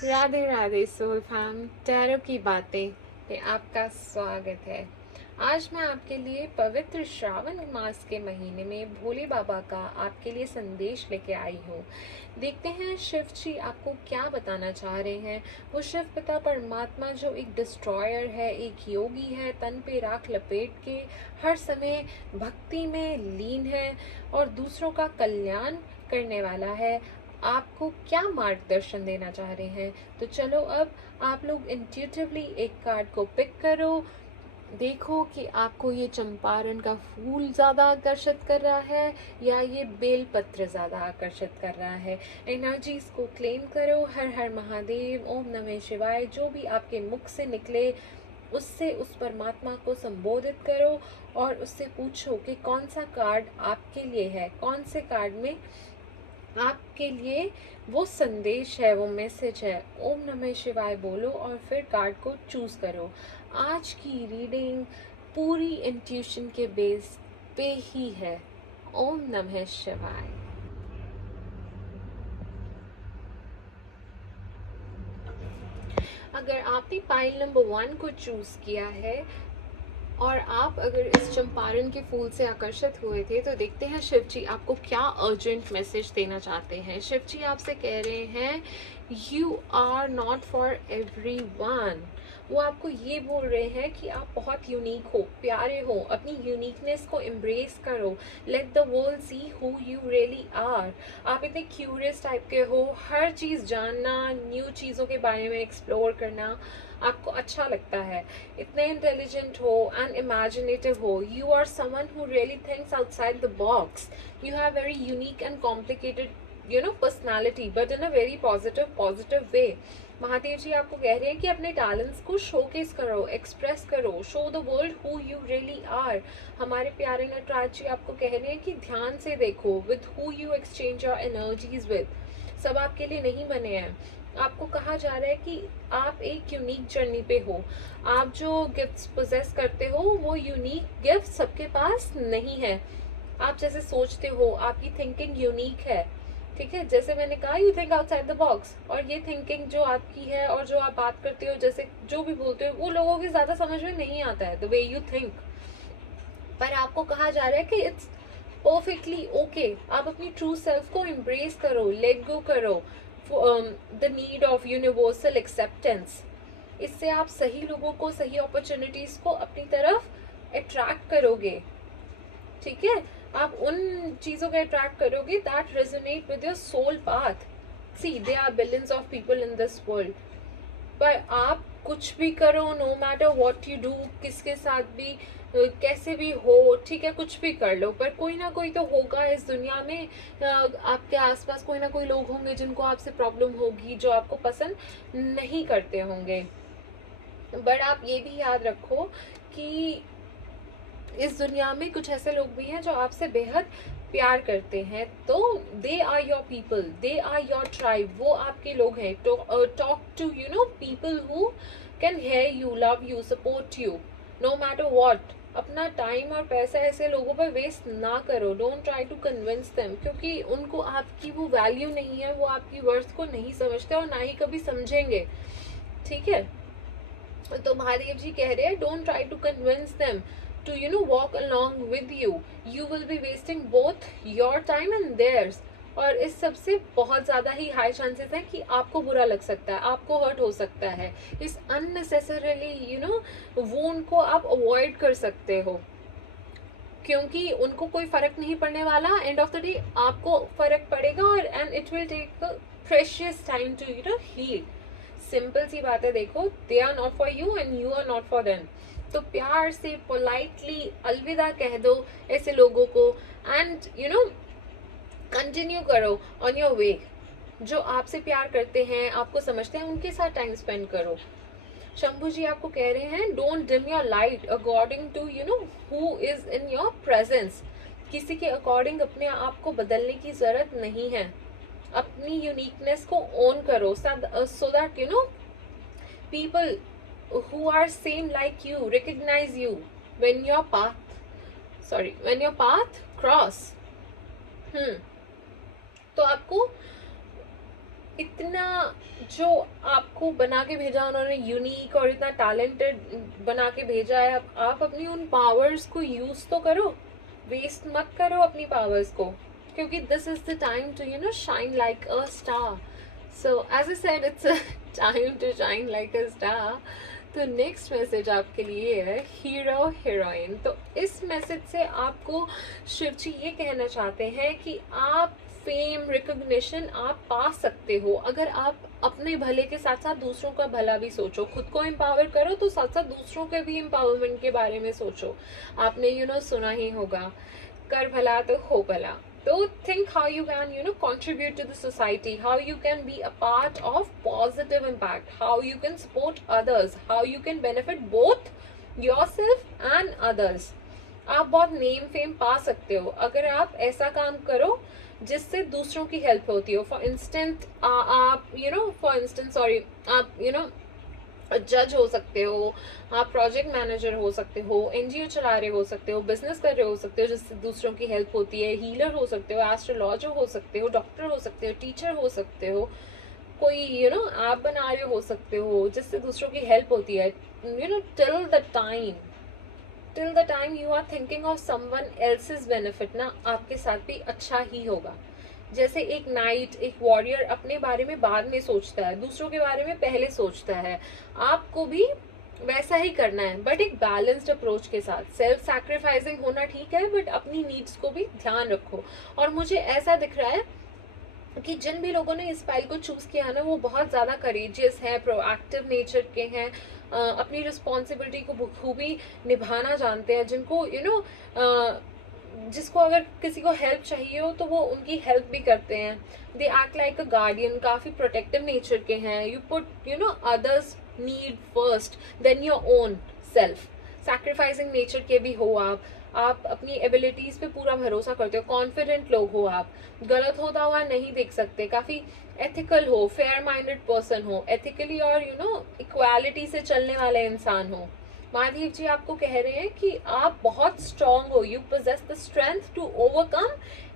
Radhe Radhe soul fam, tarot की बातें पे आपका स्वागत है। आज मैं आपके लिए पवित्र श्रावण मास के महीने में भोले बाबा का आपके लिए संदेश लेके आई हूँ। देखते हैं शिव जी आपको क्या बताना चाह रहे हैं। वो शिव पिता परमात्मा जो एक डिस्ट्रॉयर है, एक योगी है, तन पे राख लपेट के हर समय भक्ति में लीन है और दूसरों का कल्याण करने वाला है, आपको क्या मार्गदर्शन देना चाह रहे हैं। तो चलो अब आप लोग इंट्यूटिवली एक कार्ड को पिक करो। देखो कि आपको ये चंपारण का फूल ज़्यादा आकर्षित कर रहा है या ये बेल पत्र ज़्यादा आकर्षित कर रहा है। एनर्जीज को क्लेम करो। हर हर महादेव, ओम नमः शिवाय, जो भी आपके मुख से निकले उससे उस परमात्मा को संबोधित करो और उससे पूछो कि कौन सा कार्ड आपके लिए है, कौन से कार्ड में आपके लिए वो संदेश है, वो मैसेज है। ओम नमः शिवाय बोलो और फिर कार्ड को चूज करो। आज की रीडिंग पूरी इंट्यूशन के बेस पे ही है। ओम नमः शिवाय। अगर आपने पाइल नंबर 1 को चूज किया है और आप अगर इस चंपारण के फूल से आकर्षित हुए थे, तो देखते हैं शिव जी आपको क्या अर्जेंट मैसेज देना चाहते हैं। शिव जी आपसे कह रहे हैं you are not for everyone. वो आपको ये बोल रहे हैं कि आप बहुत यूनिक हो, प्यारे हो, अपनी यूनिकनेस को एम्ब्रेस करो। Let the world see who you really are. आप इतने क्यूरियस टाइप के हो, हर चीज़ जानना, न्यू चीज़ों के बारे में एक्सप्लोर करना आपको अच्छा लगता है। इतने इंटेलिजेंट हो एंड इमेजिनेटिव हो। You are someone who really thinks outside the box. You have very unique and complicated personality, but in a very positive way. Mahadev ji आपको कह रहे हैं कि अपने टैलेंट्स को शोकेस करो, एक्सप्रेस करो, show the world who you really are. हमारे प्यारे नटराज जी आपको कह रहे हैं कि ध्यान से देखो with who you exchange your energies with. सब आपके लिए नहीं बने हैं। आपको कहा जा रहा है कि आप एक यूनिक जर्नी पे हो। आप जो गिफ्ट्स पोजेस करते हो वो यूनिक गिफ्ट सबके पास नहीं है। आप जैसे सोचते हो, आपकी थिंकिंग यूनिक है। ठीक है, जैसे मैंने कहा you think outside the box, और ये थिंकिंग जो आपकी है और जो आप बात करते हो, जैसे जो भी बोलते हो, वो लोगों की ज्यादा समझ में नहीं आता है द वे यू थिंक। पर आपको कहा जा रहा है कि इट्स परफेक्टली ओके। आप अपनी ट्रू सेल्फ को एम्ब्रेस करो, लेट गो करो the need of universal acceptance. इससे आप सही लोगों को, सही अपॉर्चुनिटीज को अपनी तरफ अट्रैक्ट करोगे। ठीक है, आप उन चीजों को अट्रैक्ट करोगे that resonate with your soul path. See they are billions of people in this world, पर आप कुछ भी करो, no matter what you do, किसके साथ भी कैसे भी हो, ठीक है, कुछ भी कर लो, पर कोई ना कोई तो होगा इस दुनिया में। आपके आसपास कोई ना कोई लोग होंगे जिनको आपसे प्रॉब्लम होगी, जो आपको पसंद नहीं करते होंगे। बट आप ये भी याद रखो कि इस दुनिया में कुछ ऐसे लोग भी हैं जो आपसे बेहद प्यार करते हैं। तो they are your people, they are your tribe, वो आपके लोग हैं। Talk to people who can hear you, love you, support you, no matter what. अपना टाइम और पैसा ऐसे लोगों पर वेस्ट ना करो। Don't try to convince them, क्योंकि उनको आपकी वो वैल्यू नहीं है, वो आपकी वर्थ को नहीं समझते और ना ही कभी समझेंगे। ठीक है, तो महादेव जी कह रहे हैं don't try to convince them to walk along with you. You will be wasting both your time and theirs. और इस सब से बहुत ज़्यादा ही हाई चांसेस हैं कि आपको बुरा लग सकता है, आपको हर्ट हो सकता है। इस अननेसेसरली वोन को आप अवॉइड कर सकते हो, क्योंकि उनको कोई फर्क नहीं पड़ने वाला। एंड ऑफ द डे आपको फर्क पड़ेगा और and it will take precious time to heal. Simple सी बात है, देखो, they are not for you and you are not for them. तो प्यार से पोलाइटली अलविदा कह दो ऐसे लोगों को एंड कंटिन्यू करो ऑन योर वे। जो आपसे प्यार करते हैं, आपको समझते हैं, उनके साथ टाइम स्पेंड करो। शंभू जी आपको कह रहे हैं don't dim your light according to who is in your presence. किसी के अकॉर्डिंग अपने आप को बदलने की जरूरत नहीं है। अपनी यूनिकनेस को ओन करो so that people who are same like you recognize you when your path cross। तो आपको इतना जो आपको बना के भेजा उन्होंने यूनिक और इतना टैलेंटेड बना के भेजा है, आप अपनी उन पावर्स को यूज तो करो, वेस्ट मत करो अपनी पावर्स को, क्योंकि this is the time to shine like a star. So as I said, it's a time to shine like a star. तो नेक्स्ट मैसेज आपके लिए है हीरो हीरोइन. तो इस मैसेज से आपको शिव जी ये कहना चाहते हैं कि आप फेम रिकॉग्निशन आप पा सकते हो अगर आप अपने भले के साथ साथ दूसरों का भला भी सोचो. खुद को एम्पावर करो तो साथ साथ दूसरों के भी एम्पावरमेंट के बारे में सोचो. आपने सुना ही होगा, कर भला तो हो भला. So think how you can contribute to the society, how you can be a part of positive impact, how you can support others, how you can benefit both yourself and others. आप बहुत name fame पा सकते हो अगर आप ऐसा काम करो जिससे दूसरों की हेल्प होती हो. फॉर इंस्टेंस आप जज हो सकते हो, आप प्रोजेक्ट मैनेजर हो सकते हो, एनजीओ चला रहे हो सकते हो, बिजनेस कर रहे हो सकते हो जिससे दूसरों की हेल्प होती है, हीलर हो सकते हो, एस्ट्रोलॉजर हो सकते हो, डॉक्टर हो सकते हो, टीचर हो सकते हो, कोई ऐप बना रहे हो सकते हो जिससे दूसरों की हेल्प होती है. Till the time you are thinking of someone else's benefit ना, आपके साथ भी अच्छा ही होगा. जैसे एक नाइट, एक वॉरियर अपने बारे में बाद में सोचता है, दूसरों के बारे में पहले सोचता है, आपको भी वैसा ही करना है, बट एक बैलेंस्ड अप्रोच के साथ. सेल्फ सैक्रिफाइसिंग होना ठीक है, बट अपनी नीड्स को भी ध्यान रखो. और मुझे ऐसा दिख रहा है कि जिन भी लोगों ने इस फाइल को चूज किया है ना, वो बहुत ज़्यादा करेजियस है, प्रोएक्टिव नेचर के हैं, अपनी रिस्पॉन्सिबिलिटी को बखूबी निभाना जानते हैं, जिनको जिसको अगर किसी को हेल्प चाहिए हो तो वो उनकी हेल्प भी करते हैं. They act like a guardian, काफ़ी प्रोटेक्टिव नेचर के हैं. You put others need first then your own self. Sacrificing nature के भी हो आप अपनी एबिलिटीज़ पे पूरा भरोसा करते हो, कॉन्फिडेंट लोग हो, आप गलत होता हुआ नहीं देख सकते, काफ़ी एथिकल हो, फेयर माइंडेड पर्सन हो, एथिकली और इक्वालिटी से चलने वाले इंसान हो. महादेव जी आपको कह रहे हैं कि आप बहुत स्ट्रांग हो, you possess the strength to overcome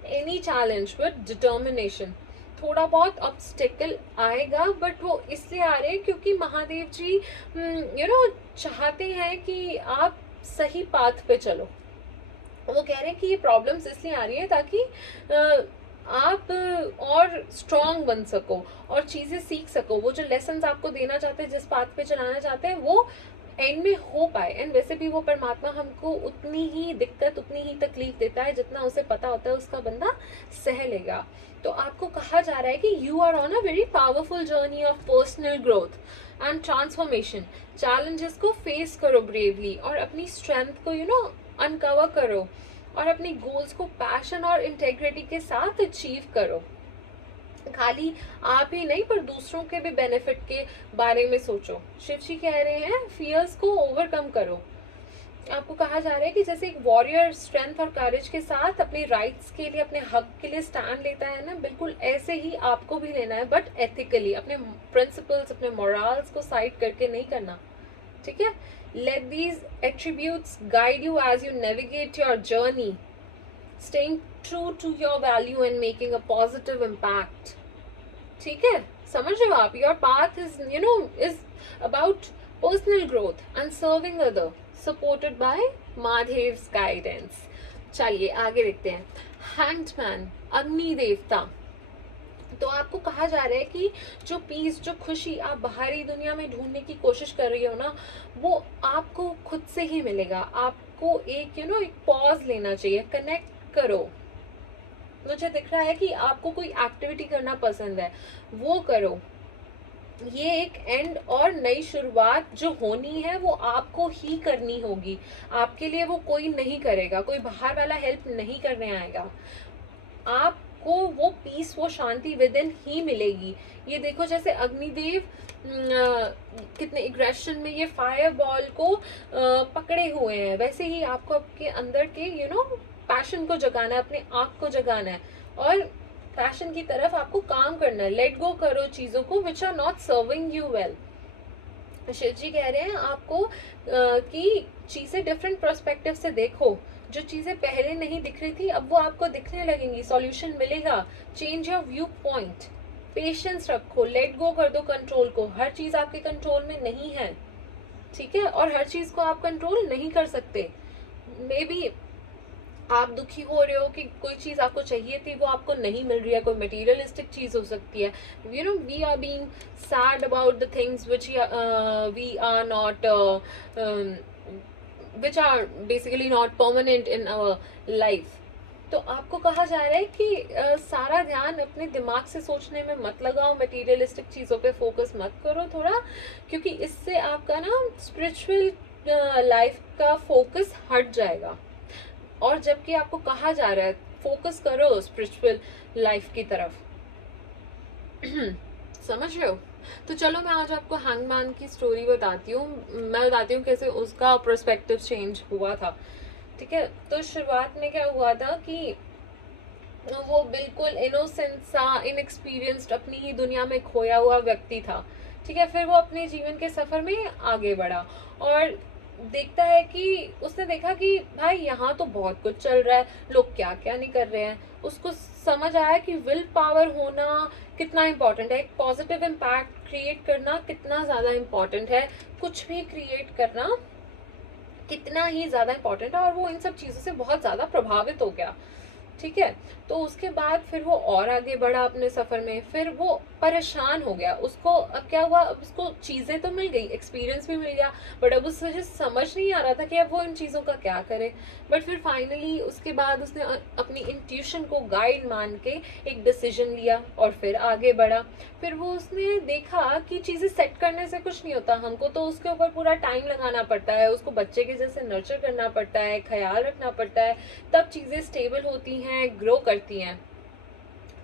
any challenge with determination. थोड़ा बहुत ऑब्स्टिकल आएगा, बट वो इसलिए आ रहे हैं क्योंकि महादेव जी चाहते हैं कि आप सही पाथ पे चलो. वो कह रहे हैं कि ये प्रॉब्लम्स इसलिए आ रही है ताकि आप और स्ट्रॉन्ग बन सको और चीज़ें सीख सको. वो जो लेसन्स आपको देना चाहते हैं, जिस पाथ पे चलाना चाहते हैं, वो एंड में हो पाए. एंड वैसे भी वो परमात्मा हमको उतनी ही दिक्कत, उतनी ही तकलीफ देता है जितना उसे पता होता है उसका बंदा सह लेगा. तो आपको कहा जा रहा है कि you are on a very powerful journey of personal growth and transformation. Challenges को फेस करो ब्रेवली और अपनी स्ट्रेंथ को अनकवर करो और अपनी गोल्स को पैशन और इंटेग्रिटी के साथ अचीव करो. खाली आप ही नहीं पर दूसरों के भी बेनिफिट के बारे में सोचो. शिव जी कह रहे हैं फियर्स को ओवरकम करो. आपको कहा जा रहा है कि जैसे एक वॉरियर स्ट्रेंथ और करेज के साथ अपने राइट्स के लिए, अपने हक के लिए स्टैंड लेता है ना, बिल्कुल ऐसे ही आपको भी लेना है, बट एथिकली. अपने प्रिंसिपल्स, अपने मोरल्स को साइड करके नहीं करना, ठीक है. Let these attributes guide you as you navigate your journey, staying true to your value and making a positive impact. ठीक है, समझ रहे हो आप? Your path is about personal growth and serving other, supported by Madhav's guidance. चलिए आगे देखते हैं. Hanged Man, अग्नि देवता. तो आपको कहा जा रहा है कि जो पीस, जो खुशी आप बाहरी दुनिया में ढूंढने की कोशिश कर रही हो ना, वो आपको खुद से ही मिलेगा. आपको एक एक पॉज लेना चाहिए, कनेक्ट करो. मुझे दिख रहा है कि आपको कोई एक्टिविटी करना पसंद है, वो करो. ये एक एंड और नई शुरुआत जो होनी है वो आपको ही करनी होगी. आपके लिए वो कोई नहीं करेगा, कोई बाहर वाला हेल्प नहीं करने आएगा. आपको वो पीस, वो शांति विद इन ही मिलेगी. ये देखो जैसे अग्निदेव कितने एग्रेशन में ये फायर बॉल को पकड़े हुए हैं, वैसे ही आपको आपके अंदर के पैशन को जगाना है, अपने आप को जगाना है और पैशन की तरफ आपको काम करना है. लेट गो करो चीज़ों को which are not serving you well. Shiv ji कह रहे हैं आपको कि चीज़ें डिफरेंट पर्सपेक्टिव से देखो. जो चीज़ें पहले नहीं दिख रही थी अब वो आपको दिखने लगेंगी, सॉल्यूशन मिलेगा. Change your view point. Patience रखो, लेट गो कर दो कंट्रोल को। हर चीज आपके कंट्रोल में नहीं है, ठीक है, और हर चीज को आप कंट्रोल नहीं कर सकते। मे बी आप दुखी हो रहे हो कि कोई चीज आपको चाहिए थी वो आपको नहीं मिल रही है, कोई मटेरियलिस्टिक चीज हो सकती है। You know, we are being sad about the things which we are not, which are basically not permanent in our life। तो आपको कहा जा रहा है कि सारा ध्यान अपने दिमाग से सोचने में मत लगाओ, मटेरियलिस्टिक चीज़ों पे फोकस मत करो थोड़ा, क्योंकि इससे आपका ना स्पिरिचुअल लाइफ का फोकस हट जाएगा। और जबकि आपको कहा जा रहा है फोकस करो स्पिरिचुअल लाइफ की तरफ। समझ रहे हो? तो चलो मैं आज आपको हैंगमैन की स्टोरी बताती हूँ। मैं बताती हूँ कैसे उसका पर्सपेक्टिव चेंज हुआ था, ठीक है। तो शुरुआत में क्या हुआ था कि वो बिल्कुल इनोसेंट सा, इनएक्सपीरियंस्ड, अपनी ही दुनिया में खोया हुआ व्यक्ति था, ठीक है। फिर वो अपने जीवन के सफर में आगे बढ़ा और देखता है कि उसने देखा कि भाई यहाँ तो बहुत कुछ चल रहा है, लोग क्या क्या नहीं कर रहे हैं। उसको समझ आया कि विल पावर होना कितना इम्पोर्टेंट है, एक पॉजिटिव इम्पैक्ट क्रिएट करना कितना ज़्यादा इम्पोर्टेंट है, कुछ भी क्रिएट करना कितना ही ज़्यादा इम्पोर्टेंट है। और वो इन सब चीज़ों से बहुत ज़्यादा प्रभावित हो गया, ठीक है। तो उसके बाद फिर वो और आगे बढ़ा अपने सफर में। फिर वो परेशान हो गया, उसको अब क्या हुआ, अब उसको चीजें तो मिल गई, एक्सपीरियंस भी मिल गया, बट अब उससे जो समझ नहीं आ रहा था कि अब वो इन चीजों का क्या करे। बट फिर फाइनली उसके बाद उसने अपनी इंट्यूशन को गाइड मान के एक डिसीजन लिया और फिर आगे बढ़ा। फिर वो उसने देखा कि चीजें सेट करने से कुछ नहीं होता, हमको तो उसके ऊपर पूरा टाइम लगाना पड़ता है, उसको बच्चे के जैसे नर्चर करना पड़ता है, ख्याल रखना पड़ता है, तब चीजें स्टेबल होती हैं, ग्रो करती हैं।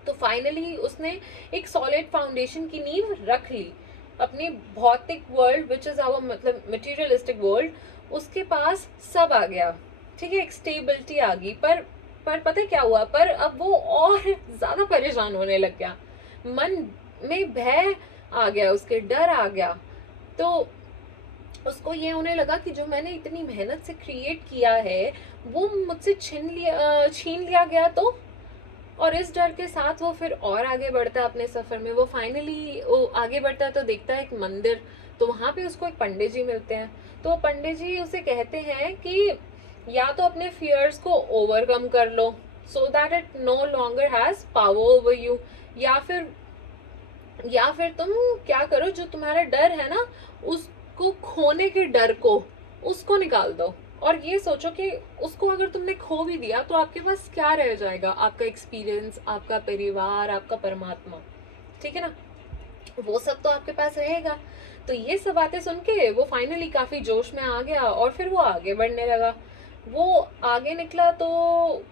तो फाइनली उसने एक सॉलिड फाउंडेशन की नींव रख ली। अपनी भौतिक वर्ल्ड विच इज आवर मतलब मटेरियलिस्टिक वर्ल्ड, उसके पास सब आ गया, ठीक है, एक स्टेबिलिटी आ गई। पर पता है क्या हुआ, पर अब वो और ज्यादा परेशान होने लग गया, मन में भय आ गया, उसके डर आ गया। तो उसको ये होने लगा कि जो मैंने इतनी मेहनत से क्रिएट किया है वो मुझसे छीन लिया गया तो। और इस डर के साथ वो फिर और आगे बढ़ता है अपने सफर में। वो फाइनली वो आगे बढ़ता है तो देखता है एक मंदिर, तो वहां पे उसको एक पंडित जी मिलते हैं। तो पंडित जी उसे कहते हैं कि या तो अपने फियर्स को ओवरकम कर लो so that it no longer has power over you, या फिर तुम क्या करो, जो तुम्हारा डर है ना उसको खोने के डर को उसको निकाल दो। और ये सोचो कि उसको अगर तुमने खो भी दिया तो आपके पास क्या रह जाएगा, आपका एक्सपीरियंस, आपका परिवार, आपका परमात्मा, ठीक है ना, वो सब तो आपके पास रहेगा। तो ये सब बातें सुन के वो फाइनली काफी जोश में आ गया और फिर वो आगे बढ़ने लगा। वो आगे निकला तो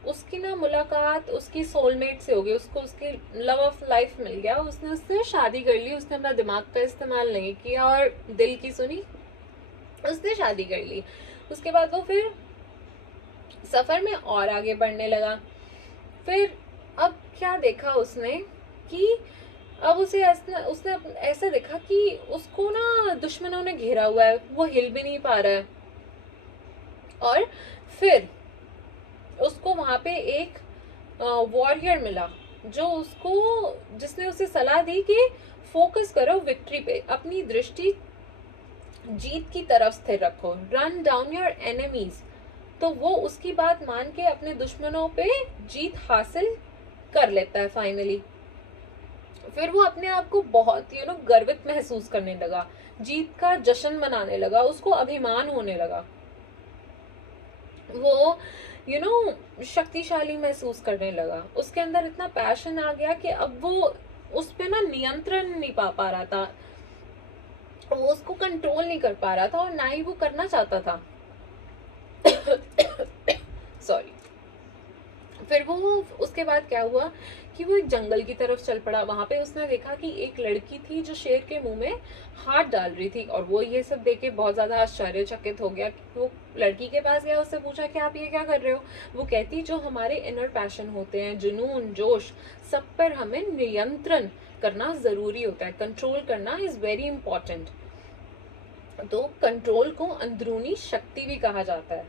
उसकी ना मुलाकात उसकी सोलमेट से हो गई, उसको उसकी लव ऑफ लाइफ मिल गया, उसने उससे शादी कर ली। उसने अपना दिमाग का इस्तेमाल नहीं किया और दिल की सुनी, उसने शादी कर ली। उसके बाद वो फिर सफर में और आगे बढ़ने लगा। फिर अब क्या देखा उसने कि अब उसने ऐसा देखा कि उसको ना दुश्मनों ने घेरा हुआ है, वो हिल भी नहीं पा रहा है। और फिर उसको वहां पे एक वॉरियर मिला जिसने उसे सलाह दी कि फोकस करो विक्ट्री पे, अपनी दृष्टि जीत की तरफ स्थिर रखो, रन डाउन योर एनिमीज। तो वो उसकी बात मान के अपने दुश्मनों पे जीत हासिल कर लेता है फाइनली। फिर वो अपने आप को बहुत गर्वित महसूस करने लगा, जीत का जश्न मनाने लगा, उसको अभिमान होने लगा, वो शक्तिशाली महसूस करने लगा। उसके अंदर इतना पैशन आ गया कि अब वो उस पे ना नियंत्रण नहीं पा रहा था, वो उसको कंट्रोल नहीं कर पा रहा था और ना ही वो करना चाहता था। सॉरी। फिर वो उसके बाद क्या हुआ कि वो एक जंगल की तरफ चल पड़ा। वहां पे उसने देखा कि एक लड़की थी जो शेर के मुंह में हाथ डाल रही थी, और वो ये सब देख के बहुत ज्यादा आश्चर्यचकित हो गया। वो लड़की के पास गया, उससे पूछा कि आप ये क्या कर रहे हो। वो कहती, जो हमारे इनर पैशन होते हैं, जुनून, जोश, सब पर हमें नियंत्रण करना जरूरी होता है, कंट्रोल करना इज वेरी इंपॉर्टेंट। तो कंट्रोल को अंदरूनी शक्ति भी कहा जाता है।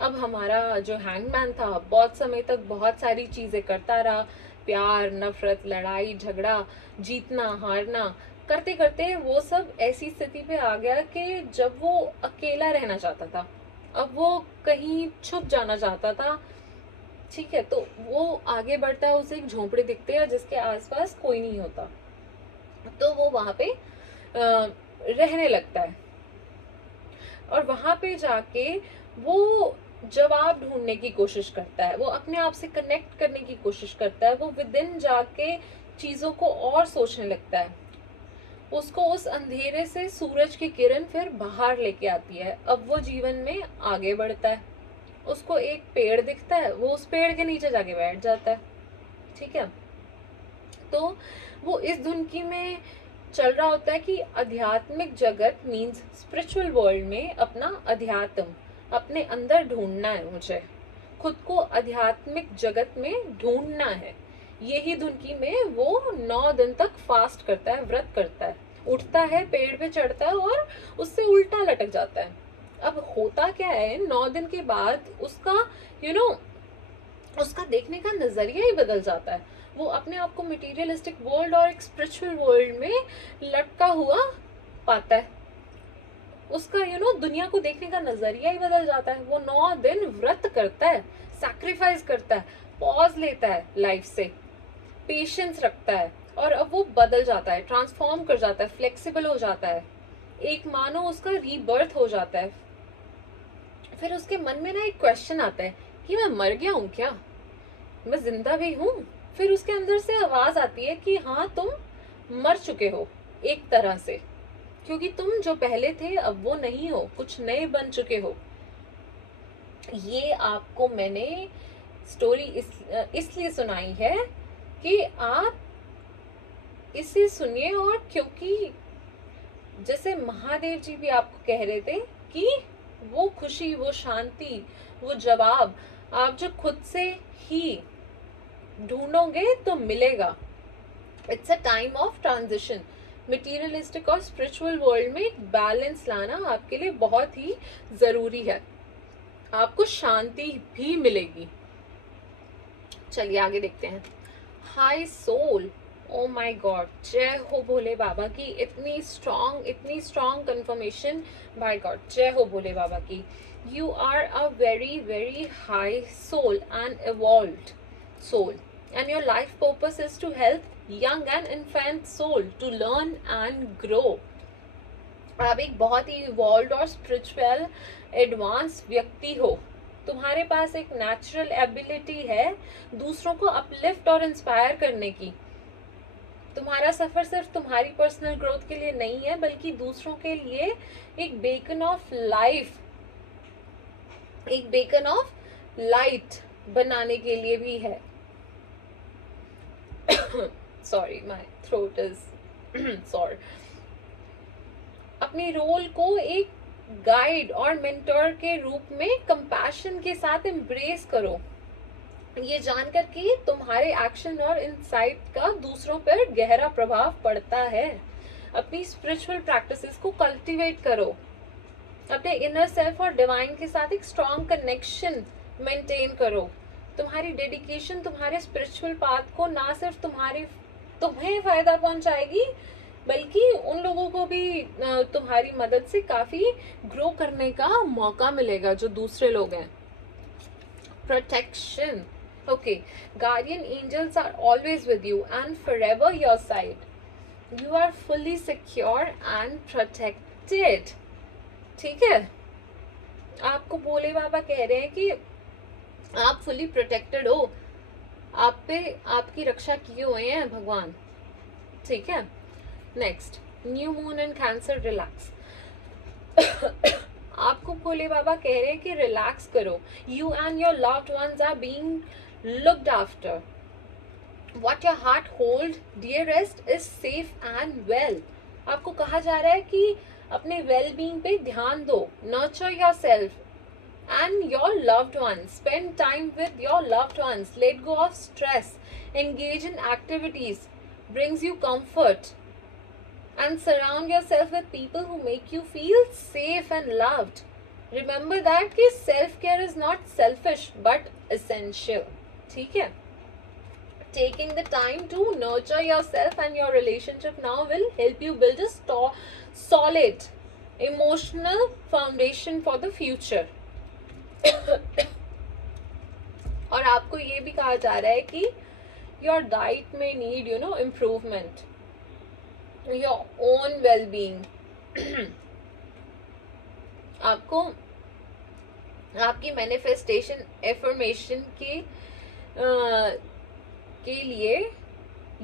अब हमारा जो हैंगमैन था बहुत समय तक बहुत सारी चीजें करता रहा, प्यार नफरत लड़ाई झगड़ा जीतना हारना करते करते वो सब ऐसी स्थिति पे आ गया कि जब वो अकेला रहना चाहता था, अब वो कहीं छुप जाना चाहता था। ठीक है, तो वो आगे बढ़ता है, उसे एक झोंपड़ी दिखती है जिसके आसपास कोई नहीं होता, तो वो वहां पे रहने लगता है और वहां पे जाके वो जवाब ढूंढने की कोशिश करता है, वो अपने आप से कनेक्ट करने की कोशिश करता है, वो विद इन जाके चीजों को और सोचने लगता है। उसको उस अंधेरे से सूरज की किरण फिर बाहर लेके आती है। अब वो जीवन में आगे बढ़ता है, उसको एक पेड़ दिखता है, वो उस पेड़ के नीचे जाके बैठ जाता है। ठीक है, तो वो इस धुनकी में चल रहा होता है कि आध्यात्मिक जगत मीन्स स्पिरिचुअल वर्ल्ड में अपना अध्यात्म अपने अंदर ढूंढना है, मुझे खुद को आध्यात्मिक जगत में ढूंढना है। यही धुनकी में वो 9 दिन तक फास्ट करता है, व्रत करता है, उठता है, पेड़ पे चढ़ता है और उससे उल्टा लटक जाता है। अब होता क्या है, 9 दिन के बाद उसका उसका देखने का नजरिया ही बदल जाता है। वो अपने आप को मटेरियलिस्टिक वर्ल्ड और एक स्पिरिचुअल वर्ल्ड में लटका हुआ पाता है। उसका दुनिया को देखने का नजरिया ही बदल जाता है। वो 9 दिन व्रत करता है, सैक्रिफाइस करता है, पॉज लेता है लाइफ से, पेशेंस रखता है और अब वो बदल जाता है, ट्रांसफॉर्म कर जाता है, फ्लेक्सिबल हो जाता है, एक मानो उसका रीबर्थ हो जाता है। फिर उसके मन में ना एक क्वेश्चन आता है कि मैं मर गया हूँ क्या, मैं जिंदा भी हूँ। फिर उसके अंदर से आवाज आती है कि हाँ तुम मर चुके हो एक तरह से, क्योंकि तुम जो पहले थे अब वो नहीं हो, कुछ नए बन चुके हो। ये आपको मैंने स्टोरी इसलिए सुनाई है कि आप इसे सुनिए, और क्योंकि जैसे महादेव जी भी आपको कह रहे थे कि वो खुशी, वो शांति, वो जवाब आप जो खुद से ही ढूंढोगे तो मिलेगा। It's a time of transition. Materialistic और स्पिरिचुअल वर्ल्ड में एक बैलेंस लाना आपके लिए बहुत ही जरूरी है, आपको शांति भी मिलेगी। चलिए आगे देखते हैं। High soul, oh my god, जय हो भोले बाबा की, इतनी स्ट्रॉन्ग कंफर्मेशन, बाय गॉड, जय हो भोले बाबा की। You are a very very high soul and evolved soul, and your life purpose is to help young and infant soul to learn and grow. आप एक बहुत ही इवॉल्व और स्पिरिचुअल एडवांस व्यक्ति हो। तुम्हारे पास एक नेचुरल एबिलिटी है दूसरों को अपलिफ्ट और इंस्पायर करने की। तुम्हारा सफर सिर्फ तुम्हारी पर्सनल ग्रोथ के लिए नहीं है, बल्कि दूसरों के लिए एक बेकन ऑफ लाइफ, एक बेकन ऑफ लाइट बनाने के लिए भी है। Sorry, my throat is sorry. अपने रोल को एक गाइड और मेंटर के रूप में कंपैशन के साथ एम्ब्रेस करो, ये जानकर कि तुम्हारे एक्शन और इंसाइट का दूसरों पर गहरा प्रभाव पड़ता है। अपनी स्पिरिचुअल प्रैक्टिसेस को कल्टीवेट करो, अपने इनर सेल्फ और डिवाइन के साथ एक स्ट्रॉन्ग कनेक्शन मेंटेन करो। तुम्हारी डेडिकेशन तुम्हारे स्पिरिचुअल पाथ को ना सिर्फ तुम्हें फायदा पहुंचाएगी, बल्कि उन लोगों को भी तुम्हारी मदद से काफी ग्रो करने का मौका मिलेगा जो दूसरे लोग हैं। Protection, okay, guardian angels are always with you and forever your side. You are fully secure and protected. ठीक है, आपको भोले बाबा कह रहे हैं कि आप फुली प्रोटेक्टेड हो, आप पे आपकी रक्षा किए हुए हैं भगवान। ठीक है, next, new moon and Cancer, relax. आपको भोले बाबा कह रहे हैं कि रिलैक्स करो। You and your loved ones are being looked after. What your heart hold dearest is safe and well. आपको कहा जा रहा है कि अपने वेल बीइंग पे ध्यान दो। Nurture yourself and your loved ones. Spend time with your loved ones. Let go of stress. Engage in activities brings you comfort. And surround yourself with people who make you feel safe and loved. Remember that कि self care is not selfish but essential. ठीक है, Taking the time to nurture yourself and your relationship now will help you build a solid emotional foundation for the future. और आपको ये भी कहा जा रहा है कि your diet may need improvement, your own well-being. आपको आपकी मैनिफेस्टेशन एफर्मेशन के लिए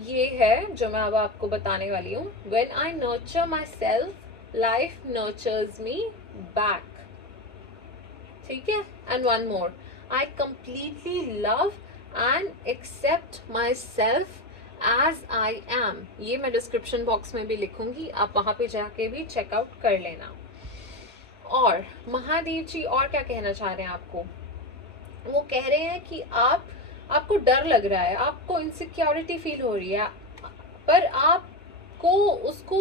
ये है जो मैं अब आपको बताने वाली हूँ. When I nurture myself, life nurtures me back. ठीक है. And one more, I completely love and accept myself as I am. ये मैं डिस्क्रिप्शन बॉक्स में भी लिखूंगी, आप वहां पे जाके भी चेकआउट कर लेना. और महादेव जी और क्या कहना चाह रहे हैं आपको? वो कह रहे हैं कि आपको डर लग रहा है, आपको इनसिक्योरिटी फील हो रही है, पर आपको उसको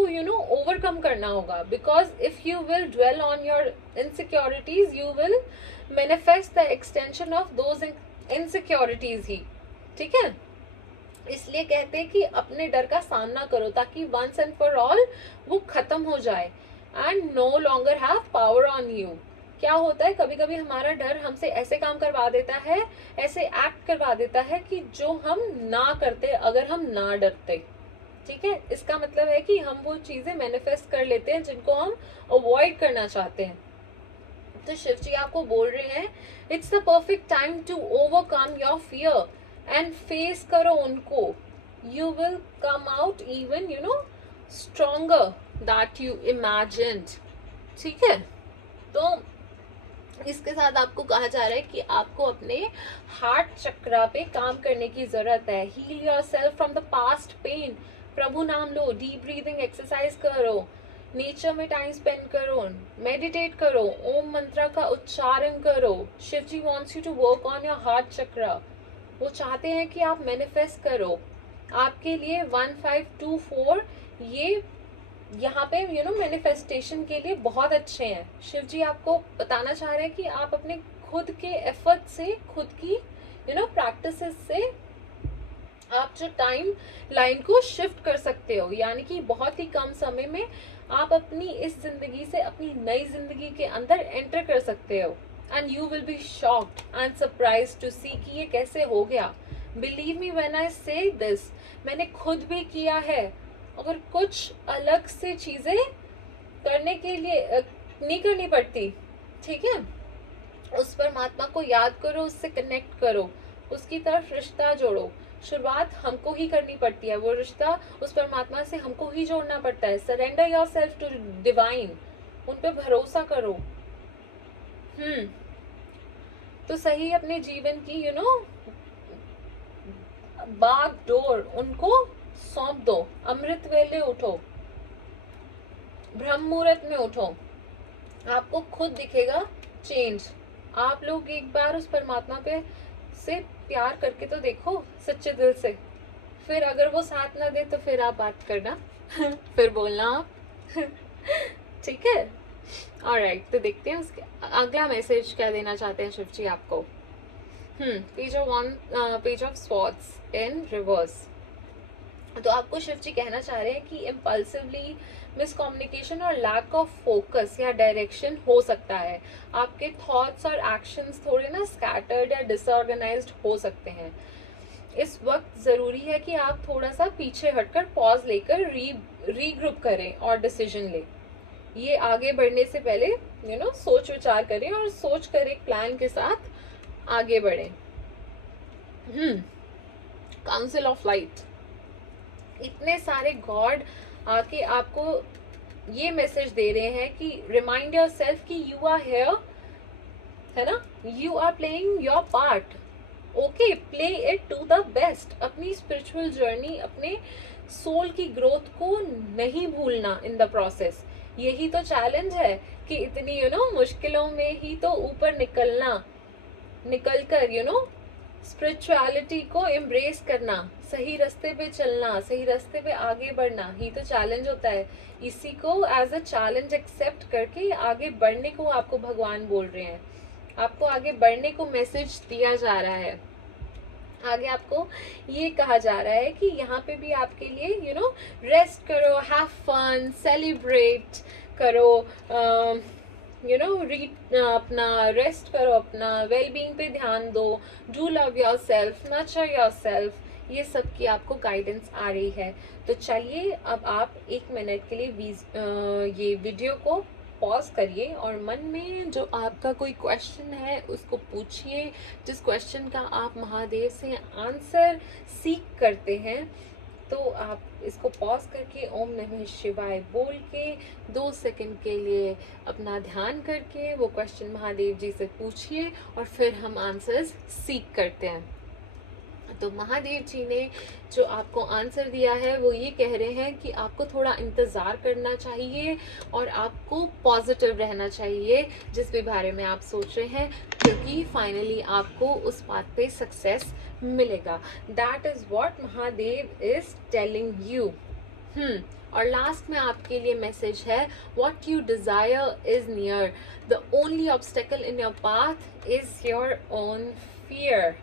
ओवरकम करना होगा. Because if you will dwell on your insecurities, you will manifest the extension of those insecurities ही. ठीक है. इसलिए कहते हैं कि अपने डर का सामना करो ताकि वंस एंड फॉर ऑल वो खत्म हो जाए and no longer have power on you. क्या होता है, कभी कभी हमारा डर हमसे ऐसे काम करवा देता है, ऐसे एक्ट करवा देता है कि जो हम ना करते अगर हम ना डरते. ठीक है. इसका मतलब है कि हम वो चीजें मैनिफेस्ट कर लेते हैं जिनको हम अवॉइड करना चाहते हैं. तो शिव जी आपको बोल रहे हैं it's the perfect time to overcome your fear and face करो उनको. You will come out even stronger that you imagined. ठीक है. तो इसके साथ आपको कहा जा रहा है कि आपको अपने हार्ट चक्रा पे काम करने की जरूरत है. Heal yourself from the past pain. प्रभु नाम लो, डीप ब्रीदिंग एक्सरसाइज करो, नेचर में टाइम स्पेंड करो, मेडिटेट करो, ओम मंत्र का उच्चारण करो. Shiv ji wants you to work on your heart chakra. वो चाहते हैं कि आप मैनिफेस्ट करो. आपके लिए 1524 ये यहाँ पे मैनिफेस्टेशन के लिए बहुत अच्छे हैं. शिव जी आपको बताना चाह रहे हैं कि आप अपने खुद के एफर्ट से, खुद की प्रैक्टिसेस से आप जो टाइम लाइन को शिफ्ट कर सकते हो. यानी कि बहुत ही कम समय में आप अपनी इस जिंदगी से अपनी नई जिंदगी के अंदर एंटर कर सकते हो. And you will be shocked and surprised to see कि ये कैसे हो गया. बिलीव मी व्हेन आई से दिस, मैंने खुद भी किया है. अगर कुछ अलग से चीजें करने के लिए नहीं करनी पड़ती. ठीक है. उस परमात्मा को याद करो, उससे कनेक्ट करो, उसकी तरफ रिश्ता जोड़ो. शुरुआत हमको ही करनी पड़ती है. वो रिश्ता उस परमात्मा से हमको ही जोड़ना पड़ता है. Surrender yourself to divine. उन पे भरोसा करो. तो सही अपने जीवन की बाग डोर उनको सौंप दो. अमृत वेले उठो, ब्रह्म मुहूर्त में उठो, आपको खुद दिखेगा चेंज. आप लोग एक बार उस परमात्मा पे से प्यार करके तो देखो सच्चे दिल से. फिर अगर वो साथ ना दे तो फिर आप बात करना फिर बोलना आप. ठीक है. ऑलराइट. तो देखते हैं उसके अगला मैसेज क्या देना चाहते हैं शिव जी आपको. Page of swords in reverse. तो आपको शिव जी कहना चाह रहे हैं कि इम्पल्सिवली मिसकम्युनिकेशन और लैक ऑफ फोकस या डायरेक्शन हो सकता है. आपके थॉट्स और एक्शंस थोड़े स्कैटर्ड या डिसऑर्गेनाइज्ड हो सकते हैं. इस वक्त ज़रूरी है कि आप थोड़ा सा पीछे हटकर पॉज लेकर रीग्रुप करें और डिसीजन लें. ये आगे बढ़ने से पहले सोच विचार करें और सोच कर एक प्लान के साथ आगे बढ़ें. Council of light. इतने सारे गॉड आके आपको ये मैसेज दे रहे हैं कि रिमाइंड योर सेल्फ कि यू आर हेयर, है ना. You are playing your part. Okay, play it to the best. अपनी स्पिरिचुअल जर्नी, अपने सोल की ग्रोथ को नहीं भूलना इन द प्रोसेस. यही तो चैलेंज है कि इतनी मुश्किलों में ही तो ऊपर निकलकर स्पिरिचुअलिटी को एम्ब्रेस करना, सही रास्ते पे चलना, सही रास्ते पे आगे बढ़ना ही तो चैलेंज होता है. इसी को एज अ चैलेंज एक्सेप्ट करके आगे बढ़ने को आपको भगवान बोल रहे हैं. आपको आगे बढ़ने को मैसेज दिया जा रहा है. आगे आपको ये कहा जा रहा है कि यहाँ पे भी आपके लिए रेस्ट करो, हैव फन, सेलिब्रेट करो, रीड, अपना रेस्ट करो, अपना वेलबींग पे ध्यान दो, do love your self, nurture your self, ये सब की आपको गाइडेंस आ रही है। तो चलिए अब आप 1 मिनट के लिए ये वीडियो को पॉज करिए और मन में जो आपका कोई क्वेश्चन है उसको पूछिए, जिस क्वेश्चन का आप महादेव से आंसर सीख करते हैं। तो आप इसको पॉज करके ओम नमः शिवाय बोल के 2 सेकंड के लिए अपना ध्यान करके वो क्वेश्चन महादेव जी से पूछिए और फिर हम आंसर्स सीख करते हैं। तो महादेव जी ने जो आपको आंसर दिया है वो ये कह रहे हैं कि आपको थोड़ा इंतज़ार करना चाहिए और आपको पॉजिटिव रहना चाहिए जिस भी बारे में आप सोच रहे हैं, क्योंकि फाइनली आपको उस बात पे सक्सेस मिलेगा। That is what Mahadev is telling you. और लास्ट में आपके लिए मैसेज है, what you desire is near, the only obstacle in your path is your own fear.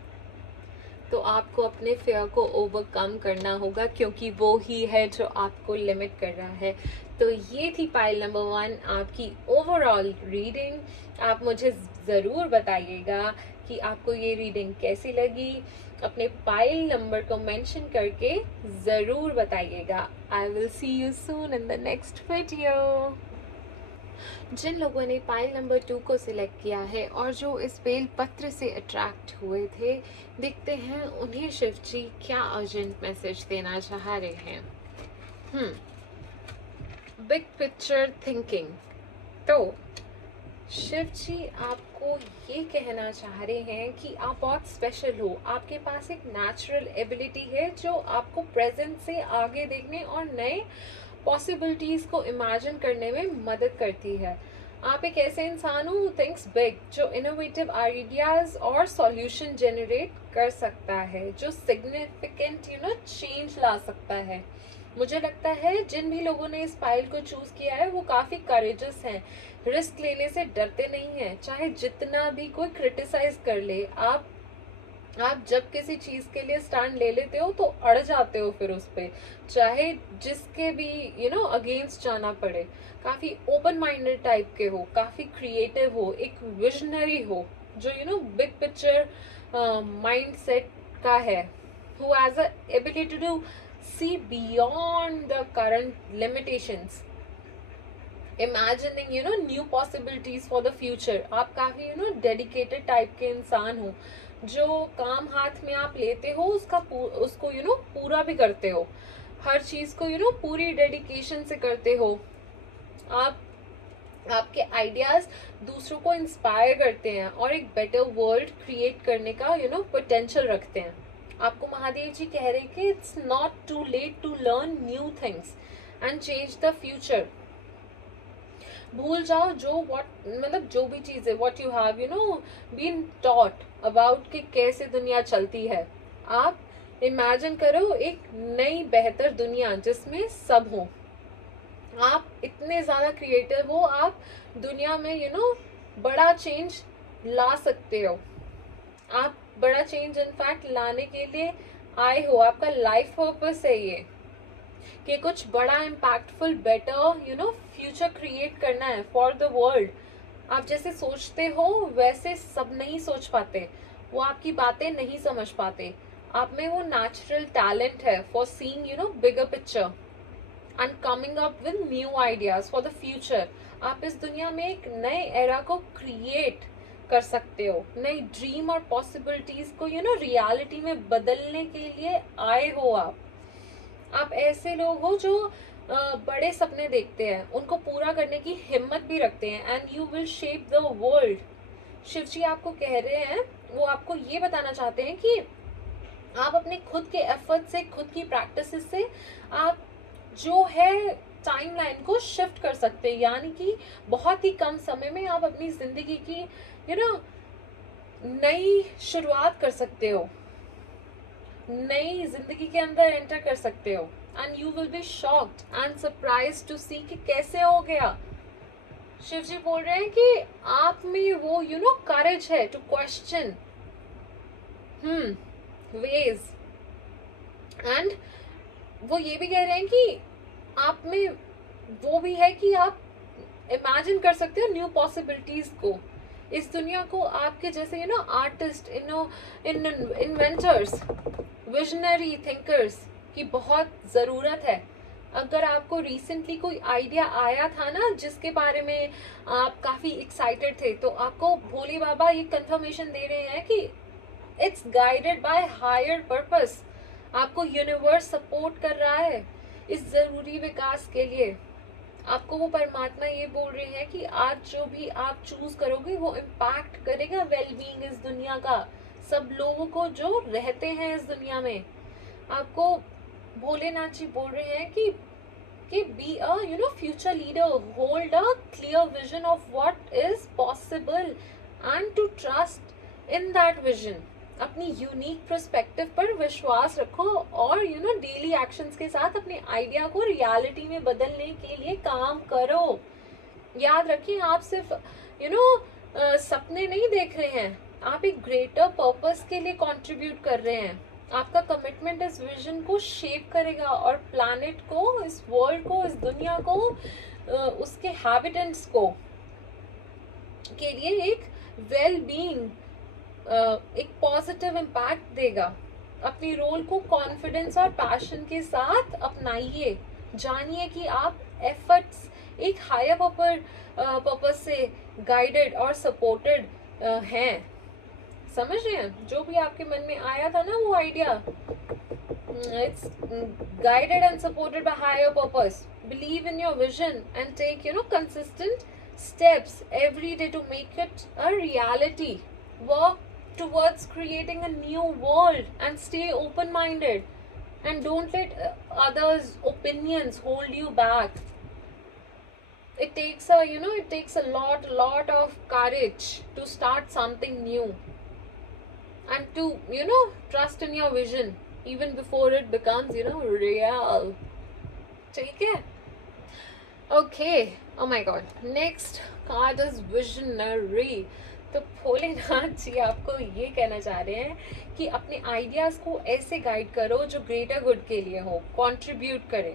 तो आपको अपने फेयर को ओवरकम करना होगा, क्योंकि वो ही है जो आपको लिमिट कर रहा है। तो ये थी पाइल नंबर 1 आपकी ओवरऑल रीडिंग। आप मुझे ज़रूर बताइएगा कि आपको ये रीडिंग कैसी लगी, अपने पाइल नंबर को मेंशन करके ज़रूर बताइएगा। I will see you soon in the next video. जिन लोगों ने पाइल नंबर 2 को सिलेक्ट किया है और जो इस बेल पत्र से अट्रैक्ट हुए थे, देखते हैं उन्हें शिव जी क्या अर्जेंट मैसेज देना चाह रहे हैं। Big picture thinking. तो शिव जी आपको ये कहना चाह रहे हैं कि आप बहुत स्पेशल हो, आपके पास एक नेचुरल एबिलिटी है जो आपको प्रेजेंट से आगे देखने और नए पॉसिबिलिटीज़ को इमेजिन करने में मदद करती है। आप एक ऐसे इंसान हो थिंक्स बिग, जो इनोवेटिव आइडियाज़ और सॉल्यूशन जनरेट कर सकता है, जो सिग्निफिकेंट चेंज ला सकता है। मुझे लगता है जिन भी लोगों ने इस फाइल को चूज़ किया है वो काफ़ी करेजस हैं, रिस्क लेने से डरते नहीं हैं, चाहे जितना भी कोई क्रिटिसाइज कर ले। आप जब किसी चीज़ के लिए स्टैंड ले लेते हो तो अड़ जाते हो फिर उस पर, चाहे जिसके भी अगेंस्ट जाना पड़े। काफ़ी ओपन माइंडेड टाइप के हो, काफ़ी क्रिएटिव हो, एक विजनरी हो, जो बिग पिक्चर माइंड सेट का है, who has a ability to see beyond the current limitations, imagining new possibilities for the future। आप काफ़ी डेडिकेटेड टाइप के इंसान हो, जो काम हाथ में आप लेते हो उसको पूरा भी करते हो, हर चीज़ को पूरी डेडिकेशन से करते हो। आपके आइडियाज़ दूसरों को इंस्पायर करते हैं और एक बेटर वर्ल्ड क्रिएट करने का पोटेंशियल रखते हैं। आपको महादेव जी कह रहे हैं कि it's not too late to learn new things and change the future. भूल जाओ जो भी चीज़ें what you have been taught about कि कैसे दुनिया चलती है। आप इमेजिन करो एक नई बेहतर दुनिया जिसमें सब हो। आप इतने ज़्यादा क्रिएटिव हो, आप दुनिया में बड़ा चेंज ला सकते हो। आप बड़ा चेंज इनफैक्ट लाने के लिए आए हो, आपका लाइफ पर्पस है ये कि कुछ बड़ा इम्पैक्टफुल बेटर फ्यूचर क्रिएट करना है फॉर द वर्ल्ड। आप जैसे सोचते हो वैसे सब नहीं सोच पाते, वो आपकी बातें नहीं समझ पाते। आप में वो नेचुरल टैलेंट है for seeing bigger picture and coming up with new ideas for the future. आप इस दुनिया में एक नए एरा को क्रिएट कर सकते हो, नई ड्रीम और पॉसिबिलिटीज को रियलिटी में बदलने के लिए आए हो। आप ऐसे लोग हो जो बड़े सपने देखते हैं, उनको पूरा करने की हिम्मत भी रखते हैं, and you will shape the world. Shiv ji आपको कह रहे हैं, वो आपको ये बताना चाहते हैं कि आप अपने खुद के एफर्ट से, खुद की प्रैक्टिस से आप जो है टाइमलाइन को शिफ्ट कर सकते हैं, यानी कि बहुत ही कम समय में आप अपनी जिंदगी की नई शुरुआत कर सकते हो, नई जिंदगी के अंदर एंटर कर सकते हो, and you will be shocked and surprise to see कि कैसे हो गया। शिव जी बोल रहे हैं कि आप में वो करेज है टू क्वेश्चन, वेज। एंड वो ये भी कह रहे हैं कि आप में वो भी है कि आप इमेजिन कर सकते हो न्यू पॉसिबिलिटीज को, इस दुनिया को आपके जैसे आर्टिस्ट, इन्वेंटर्स, विजनरी थिंकर्स की बहुत ज़रूरत है। अगर आपको रिसेंटली कोई आइडिया आया था ना जिसके बारे में आप काफ़ी एक्साइटेड थे, तो आपको भोले बाबा ये कंफर्मेशन दे रहे हैं कि it's guided by higher purpose. आपको यूनिवर्स सपोर्ट कर रहा है इस ज़रूरी विकास के लिए। आपको वो परमात्मा ये बोल रहे हैं कि आज जो भी आप चूज करोगे वो इम्पैक्ट करेगा वेलबींग इस दुनिया का, सब लोगों को जो रहते हैं इस दुनिया में। आपको भोलेनाथ जी बोल रहे हैं कि be a future leader, hold a clear vision of what is possible and to trust in that vision. अपनी यूनिक पर्सपेक्टिव पर विश्वास रखो और डेली एक्शंस के साथ अपने आइडिया को रियलिटी में बदलने के लिए काम करो। याद रखिए, आप सिर्फ सपने नहीं देख रहे हैं, आप एक ग्रेटर पर्पस के लिए कंट्रीब्यूट कर रहे हैं। आपका कमिटमेंट इस विजन को शेप करेगा और प्लैनेट को, इस वर्ल्ड को, इस दुनिया को, उसके हैबिटेंट्स को के लिए एक वेल बीइंग, एक पॉजिटिव इम्पैक्ट देगा। अपनी रोल को कॉन्फिडेंस और पैशन के साथ अपनाइए। जानिए कि आप एफर्ट्स एक हायर पर्पस से गाइडेड और सपोर्टेड हैं। समझ रहे हैं? जो भी आपके मन में आया था ना वो idea, it's guided and supported by higher purpose. Believe in your vision and take consistent steps every day to make it a reality. Work towards creating a new world and stay open-minded, and don't let others' opinions hold you back. It takes a lot of courage to start something new and to trust in your vision even before it becomes real. ठीक है? Okay, O my God, next card is visionary. तो भोलेनाथ जी आपको ये कहना चाह रहे हैं कि अपने आइडियाज़ को ऐसे गाइड करो जो ग्रेटर गुड के लिए हो, कंट्रीब्यूट करे।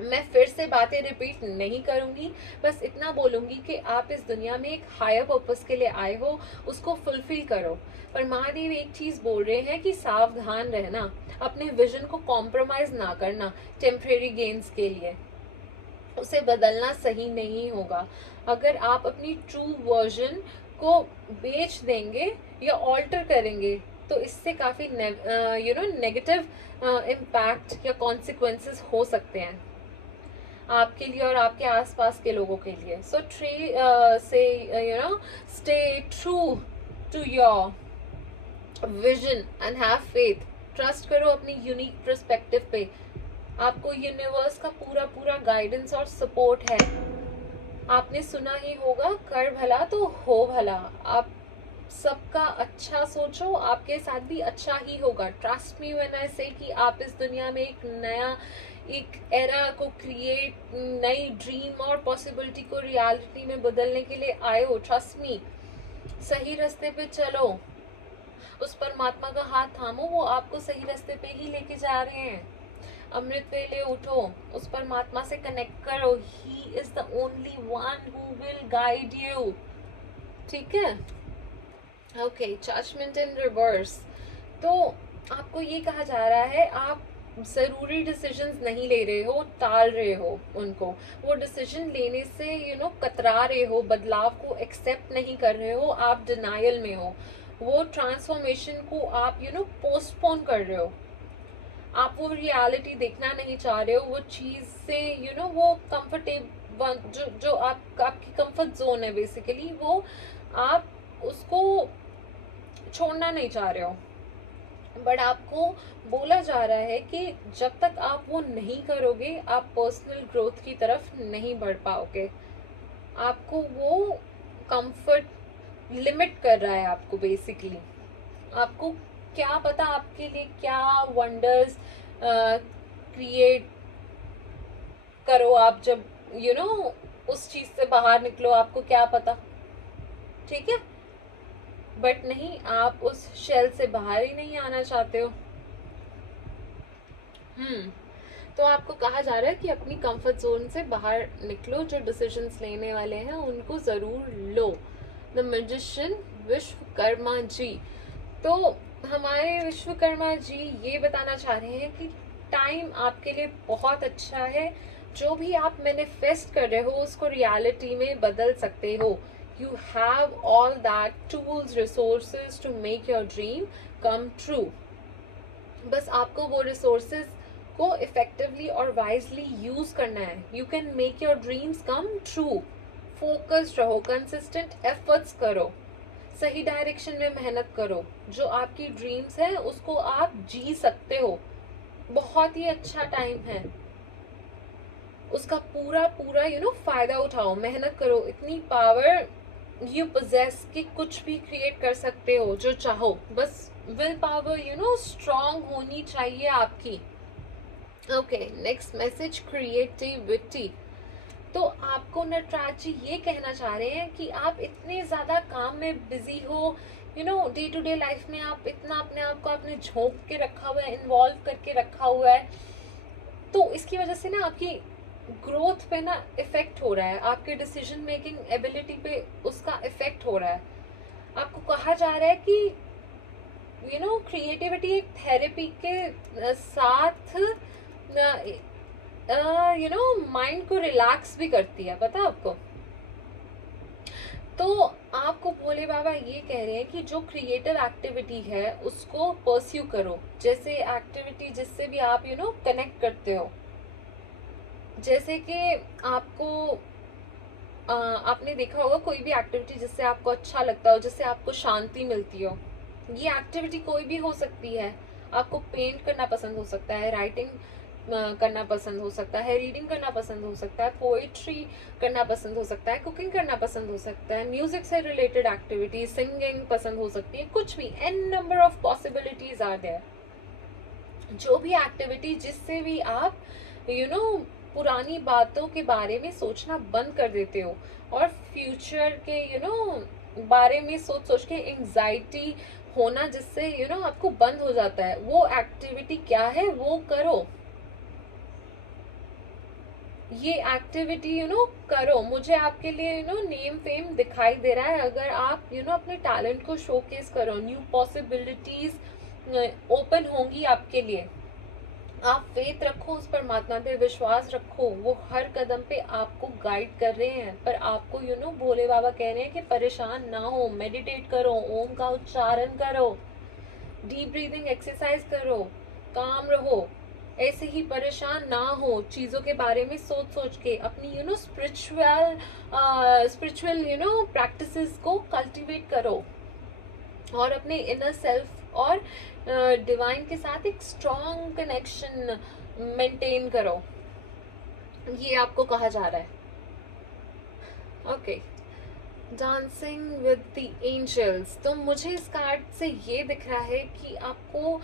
मैं फिर से बातें रिपीट नहीं करूँगी, बस इतना बोलूँगी कि आप इस दुनिया में एक हायर पर्पस के लिए आए हो, उसको फुलफिल करो। पर महादेव एक चीज़ बोल रहे हैं कि सावधान रहना, अपने विजन को कॉम्प्रोमाइज़ ना करना टेम्परेरी गेन्स के लिए। उसे बदलना सही नहीं होगा। अगर आप अपनी ट्रू वर्जन को बेच देंगे या ऑल्टर करेंगे तो इससे काफ़ी नेगेटिव इम्पैक्ट या कॉन्सिक्वेंसेस हो सकते हैं आपके लिए और आपके आसपास के लोगों के लिए। So stay true to your vision and have faith. Trust करो अपनी यूनिक पर्सपेक्टिव पे। आपको यूनिवर्स का पूरा गाइडेंस और सपोर्ट है। आपने सुना ही होगा, कर भला तो हो भला। आप सबका अच्छा सोचो, आपके साथ भी अच्छा ही होगा। ट्रस्ट मी व्हेन आई से कि आप इस दुनिया में एक एरा को क्रिएट, नई ड्रीम और पॉसिबिलिटी को रियलिटी में बदलने के लिए आए हो। ट्रस्ट मी, सही रास्ते पे चलो, उस परमात्मा का हाथ थामो, वो आपको सही रास्ते पे ही लेके जा रहे हैं। अमृत वेले उठो, उस परमात्मा से कनेक्ट करो। He is the only one who will guide you. ठीक है? ओके, जजमेंट इन रिवर्स। तो आपको ये कहा जा रहा है आप ज़रूरी डिसीजंस नहीं ले रहे हो, टाल रहे हो उनको। वो डिसीजन लेने से कतरा रहे हो, बदलाव को एक्सेप्ट नहीं कर रहे हो, आप डिनायल में हो। वो ट्रांसफॉर्मेशन को आप पोस्टपोन कर रहे हो। आप वो रियलिटी देखना नहीं चाह रहे हो, वो चीज़ से वो कंफर्टेबल जो आपकी कंफर्ट जोन है बेसिकली, वो आप उसको छोड़ना नहीं चाह रहे हो। बट आपको बोला जा रहा है कि जब तक आप वो नहीं करोगे आप पर्सनल ग्रोथ की तरफ नहीं बढ़ पाओगे। आपको वो कंफर्ट लिमिट कर रहा है आपको बेसिकली। आपको क्या पता आपके लिए क्या वंडर्स क्रिएट करो आप जब उस चीज़ से बाहर निकलो, आपको क्या पता। ठीक है? बट नहीं, आप उस शेल से बाहर ही नहीं आना चाहते हो। तो आपको कहा जा रहा है कि अपनी कंफर्ट जोन से बाहर निकलो, जो डिसीजंस लेने वाले हैं उनको ज़रूर लो। The magician Vishwakarma ji. तो हमारे विश्वकर्मा जी ये बताना चाह रहे हैं कि टाइम आपके लिए बहुत अच्छा है। जो भी आप मैनिफेस्ट कर रहे हो उसको रियलिटी में बदल सकते हो। You have all that tools resources to make your dream come true. बस आपको वो रिसोर्सेज को इफेक्टिवली और वाइजली यूज करना है। You can make your dreams come true. Focused रहो, कंसिस्टेंट एफर्ट्स करो, सही डायरेक्शन में मेहनत करो। जो आपकी ड्रीम्स है उसको आप जी सकते हो। बहुत ही अच्छा टाइम है, उसका पूरा पूरा फायदा उठाओ, मेहनत करो। इतनी पावर यू पोजेस कि कुछ भी क्रिएट कर सकते हो जो चाहो। बस विल पावर स्ट्रांग होनी चाहिए आपकी। Okay, next message, creativity. तो आपको नटराज जी ये कहना चाह रहे हैं कि आप इतने ज़्यादा काम में बिजी हो, डे टू डे लाइफ में आप इतना अपने आप को आपने झोंक के रखा हुआ है, इन्वॉल्व करके रखा हुआ है। तो इसकी वजह से ना आपकी ग्रोथ पे ना इफेक्ट हो रहा है, आपके डिसीजन मेकिंग एबिलिटी पे उसका इफेक्ट हो रहा है। आपको कहा जा रहा है कि क्रिएटिविटी एक थेरेपी के साथ माइंड को रिलैक्स भी करती है, पता है आपको। तो आपको भोले बाबा ये कह रहे हैं कि जो क्रिएटिव एक्टिविटी है उसको परस्यू करो। जैसे एक्टिविटी जिससे भी आप कनेक्ट करते हो। जैसे कि आपको आपने देखा होगा कोई भी एक्टिविटी जिससे आपको अच्छा लगता हो, जिससे आपको शांति मिलती हो। ये एक्टिविटी कोई भी हो सकती है। आपको पेंट करना पसंद हो सकता है, राइटिंग करना पसंद हो सकता है, रीडिंग करना पसंद हो सकता है, पोइट्री करना पसंद हो सकता है, कुकिंग करना पसंद हो सकता है, म्यूजिक से रिलेटेड एक्टिविटी, सिंगिंग पसंद हो सकती है, कुछ भी। An number of possibilities are there. जो भी एक्टिविटी जिससे भी आप पुरानी बातों के बारे में सोचना बंद कर देते हो और फ्यूचर के बारे में सोच सोच के एंजाइटी होना जिससे आपको बंद हो जाता है, वो एक्टिविटी क्या है वो करो। ये एक्टिविटी करो। मुझे आपके लिए नेम फेम दिखाई दे रहा है अगर आप अपने टैलेंट को शोकेस करो। न्यू पॉसिबिलिटीज ओपन होंगी आपके लिए। आप फेथ रखो, उस परमात्मा पे विश्वास रखो, वो हर कदम पे आपको गाइड कर रहे हैं। पर आपको भोले बाबा कह रहे हैं कि परेशान ना हो, मेडिटेट करो, ओम का उच्चारण करो, डीप ब्रीदिंग एक्सरसाइज करो, काम रहो। ऐसे ही परेशान ना हो चीज़ों के बारे में सोच सोच के। अपनी स्पिरिचुअल प्रैक्टिसेस को कल्टीवेट करो और अपने इनर सेल्फ और डिवाइन के साथ एक स्ट्रॉन्ग कनेक्शन मेंटेन करो। ये आपको कहा जा रहा है। Okay, dancing with the angels. तो मुझे इस कार्ड से ये दिख रहा है कि आपको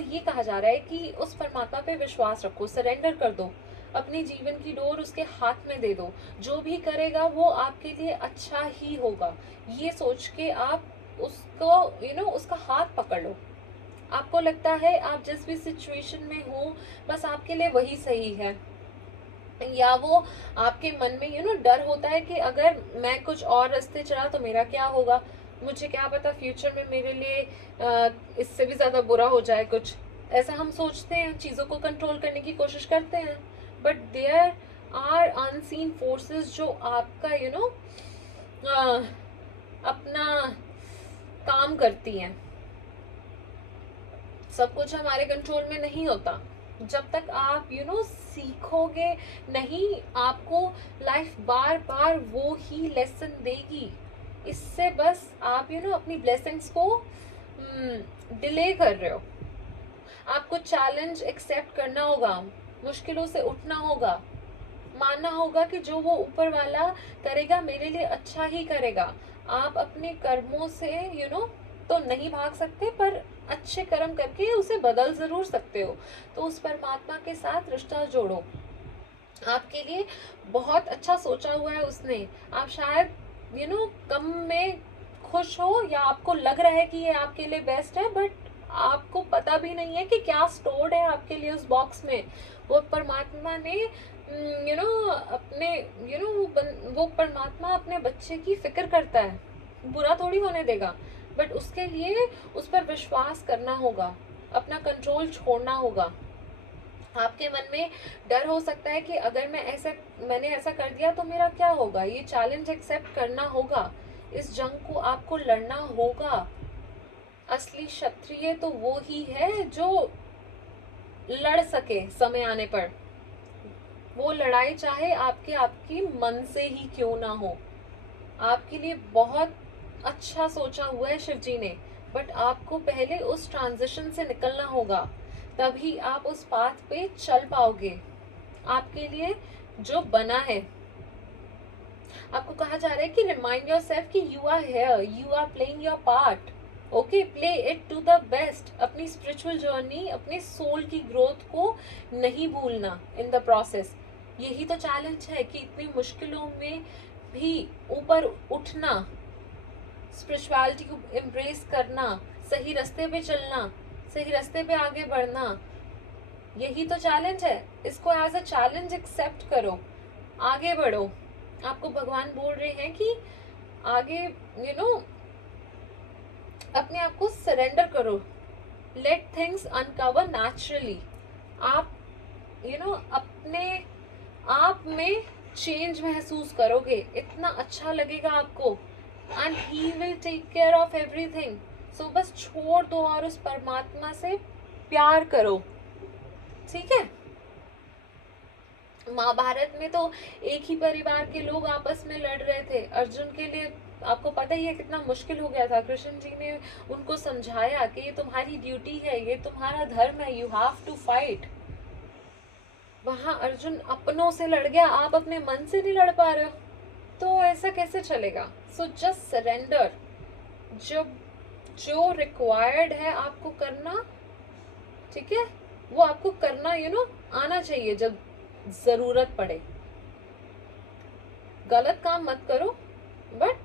ये कहा जा रहा है कि उस परमात्मा पे विश्वास रखो, सरेंडर कर दो, अपने जीवन की डोर उसके हाथ में दे दो। जो भी करेगा वो आपके लिए अच्छा ही होगा, ये सोच के आप उसको उसका हाथ पकड़ लो। आपको लगता है आप जिस भी सिचुएशन में हो बस आपके लिए वही सही है, या वो आपके मन में डर होता है कि अगर मैं कुछ और रास्ते चला तो मेरा क्या होगा, मुझे क्या पता फ्यूचर में मेरे लिए इससे भी ज़्यादा बुरा हो जाए कुछ। ऐसा हम सोचते हैं, चीज़ों को कंट्रोल करने की कोशिश करते हैं, but there are unseen forces जो आपका अपना काम करती हैं। सब कुछ हमारे कंट्रोल में नहीं होता। जब तक आप सीखोगे नहीं, आपको लाइफ बार बार वो ही लेसन देगी। इससे बस आप अपनी ब्लेसिंग्स को डिले कर रहे हो। आपको चैलेंज एक्सेप्ट करना होगा, मुश्किलों से उठना होगा, मानना होगा कि जो वो ऊपर वाला करेगा मेरे लिए अच्छा ही करेगा। आप अपने कर्मों से तो नहीं भाग सकते, पर अच्छे कर्म करके उसे बदल जरूर सकते हो। तो उस परमात्मा के साथ रिश्ता जोड़ो, आपके लिए बहुत अच्छा सोचा हुआ है उसने। आप शायद कम में खुश हो या आपको लग रहा है कि ये आपके लिए बेस्ट है, बट आपको पता भी नहीं है कि क्या स्टोर्ड है आपके लिए उस बॉक्स में। वो परमात्मा ने अपने वो परमात्मा अपने बच्चे की फिक्र करता है, बुरा थोड़ी होने देगा। बट उसके लिए उस पर विश्वास करना होगा, अपना कंट्रोल छोड़ना होगा। आपके मन में डर हो सकता है कि अगर मैंने ऐसा कर दिया तो मेरा क्या होगा। ये चैलेंज एक्सेप्ट करना होगा, इस जंग को आपको लड़ना होगा। असली क्षत्रिय तो वो ही है जो लड़ सके समय आने पर। वो लड़ाई चाहे आपकी मन से ही क्यों ना हो। आपके लिए बहुत अच्छा सोचा हुआ है शिव जी ने, बट आपको पहले उस ट्रांजिशन से निकलना होगा, तभी आप उस पाथ पे चल पाओगे। आपके लिए जो बना है, आपको कहा जा रहा है कि रिमाइंड योरसेल्फ कि you are here, you are playing your part, okay, play it to the best. अपनी स्पिरिचुअल जर्नी, अपने सोल की ग्रोथ को नहीं भूलना इन द प्रोसेस। यही तो चैलेंज है कि इतनी मुश्किलों में भी ऊपर उठना, स्पिरिचुअलिटी को एम्ब्रेस करना, सही रास्ते पे चलना, सही रास्ते पे आगे बढ़ना, यही तो चैलेंज है। इसको एज अ चैलेंज एक्सेप्ट करो, आगे बढ़ो। आपको भगवान बोल रहे हैं कि आगे अपने आप को सरेंडर करो, लेट थिंग्स अनकवर नेचुरली। आप अपने आप में चेंज महसूस करोगे, इतना अच्छा लगेगा आपको, and he will take care of everything. So बस छोड़ दो और उस परमात्मा से प्यार करो, ठीक है। महाभारत में तो एक ही परिवार के लोग आपस में लड़ रहे थे। अर्जुन के लिए आपको पता ही है कितना मुश्किल हो गया था। कृष्ण जी ने उनको समझाया कि ये तुम्हारी ड्यूटी है, ये तुम्हारा धर्म है, यू हैव टू फाइट। वहां अर्जुन अपनों से लड़ गया, आप अपने मन से नहीं लड़ पा रहे हो, तो ऐसा कैसे चलेगा। So just surrender. जो रिक्वायर्ड है आपको करना, ठीक है, वो आपको करना आना चाहिए जब जरूरत पड़े। गलत काम मत करो, बट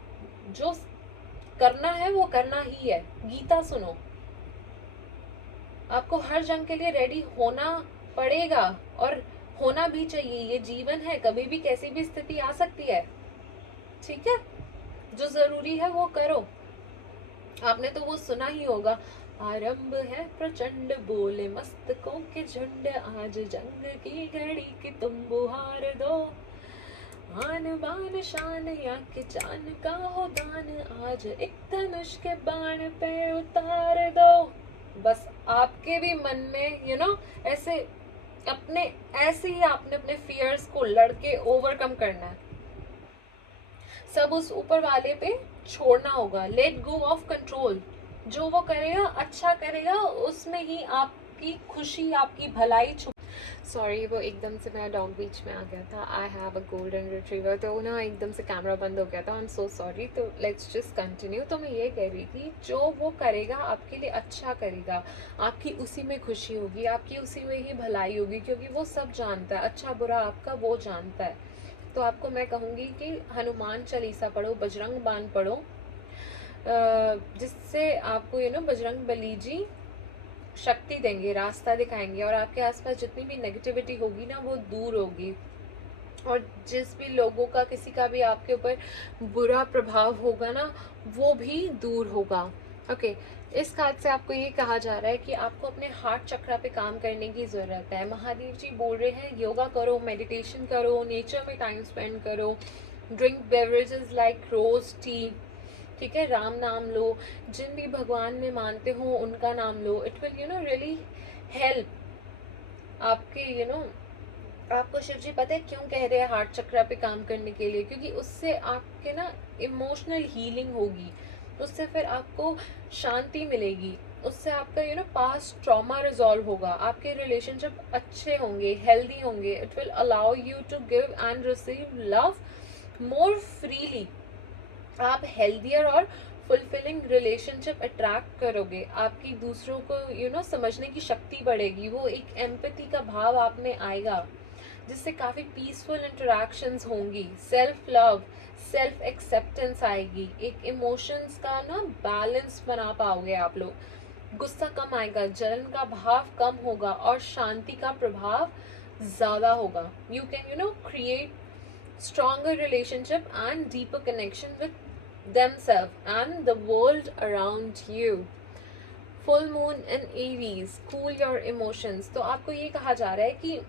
जो करना है वो करना ही है। गीता सुनो, आपको हर जंग के लिए रेडी होना पड़ेगा और होना भी चाहिए। ये जीवन है, कभी भी कैसी भी स्थिति आ सकती है, ठीक है। जो जरूरी है वो करो। आपने तो वो सुना ही होगा, आरंभ है प्रचंड बोले मस्तकों के झुंड, आज जंग की घड़ी कि तुम बुहार दो, आन बान शान या के जान का हो दान, आज एक धनुष के बाण पे उतार दो। बस आपके भी मन में ऐसे ही आपने अपने फियर्स को लड़के ओवरकम करना है। सब उस ऊपर वाले पे छोड़ना होगा, लेट गो ऑफ कंट्रोल। जो वो करेगा अच्छा करेगा, उसमें ही आपकी खुशी, आपकी भलाई छुप। सॉरी, वो एकदम से मेरा डॉग बीच में आ गया था। I have a golden retriever, तो ना एकदम से कैमरा बंद हो गया था। I am so sorry. तो लेट्स जस्ट कंटिन्यू। तो मैं ये कह रही थी, जो वो करेगा आपके लिए अच्छा करेगा, आपकी उसी में खुशी होगी, आपकी उसी में ही भलाई होगी, क्योंकि वो सब जानता है, अच्छा बुरा आपका वो जानता है। तो आपको मैं कहूँगी कि हनुमान चालीसा पढ़ो, बजरंग बाण पढ़ो, जिससे आपको बजरंग बली जी शक्ति देंगे, रास्ता दिखाएंगे, और आपके आसपास जितनी भी नेगेटिविटी होगी ना वो दूर होगी। और जिस भी लोगों का, किसी का भी आपके ऊपर बुरा प्रभाव होगा ना, वो भी दूर होगा। ओके, इस कार्ड से आपको ये कहा जा रहा है कि आपको अपने हार्ट चक्र पे काम करने की ज़रूरत है। महादेव जी बोल रहे हैं योगा करो, मेडिटेशन करो, नेचर में टाइम स्पेंड करो, ड्रिंक बेवरेजेस लाइक रोज टी, ठीक है, राम नाम लो, जिन भी भगवान में मानते हो उनका नाम लो। इट विल रियली हेल्प आपके आपको शिव जी पता है क्यों कह रहे हैं हार्ट चक्र पे काम करने के लिए, क्योंकि उससे आपके ना इमोशनल हीलिंग होगी, उससे फिर आपको शांति मिलेगी, उससे आपका पास्ट ट्रॉमा रिजॉल्व होगा, आपके रिलेशनशिप अच्छे होंगे, हेल्दी होंगे। It will allow you to give and receive love more freely. आप हेल्दियर और फुलफिलिंग रिलेशनशिप अट्रैक्ट करोगे, आपकी दूसरों को समझने की शक्ति बढ़ेगी, वो एक एम्पैथी का भाव आप में आएगा। जिससे काफ़ी पीसफुल इंटरेक्शंस होंगी, सेल्फ लव, सेल्फ एक्सेप्टेंस आएगी, एक इमोशंस का ना बैलेंस बना पाओगे आप लोग। गुस्सा कम आएगा, जलन का भाव कम होगा और शांति का प्रभाव ज़्यादा होगा। You can create stronger relationship and deeper connection with themselves and the world around you. Full moon in Aries, cool your emotions. तो आपको ये कहा जा रहा है कि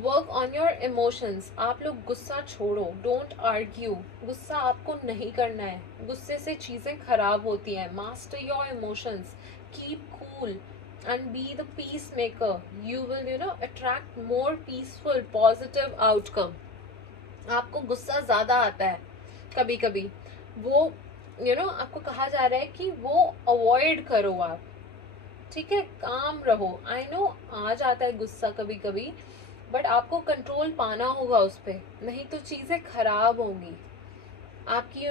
वर्क ऑन योर इमोशंस। आप लोग गुस्सा छोड़ो, डोंट आर्ग्यू। गुस्सा आपको नहीं करना है, गुस्से से चीज़ें खराब होती हैं। Master your emotions, keep cool and be the peacemaker. You will attract more peaceful positive outcome. आपको गुस्सा ज़्यादा आता है कभी कभी, वो आपको कहा जा रहा है कि वो अवॉइड करो आप, ठीक है, काम रहो। आई नो आ जाता है गुस्सा कभी कभी, बट आपको कंट्रोल पाना होगा उस पर, नहीं तो चीज़ें खराब होंगी आपकी।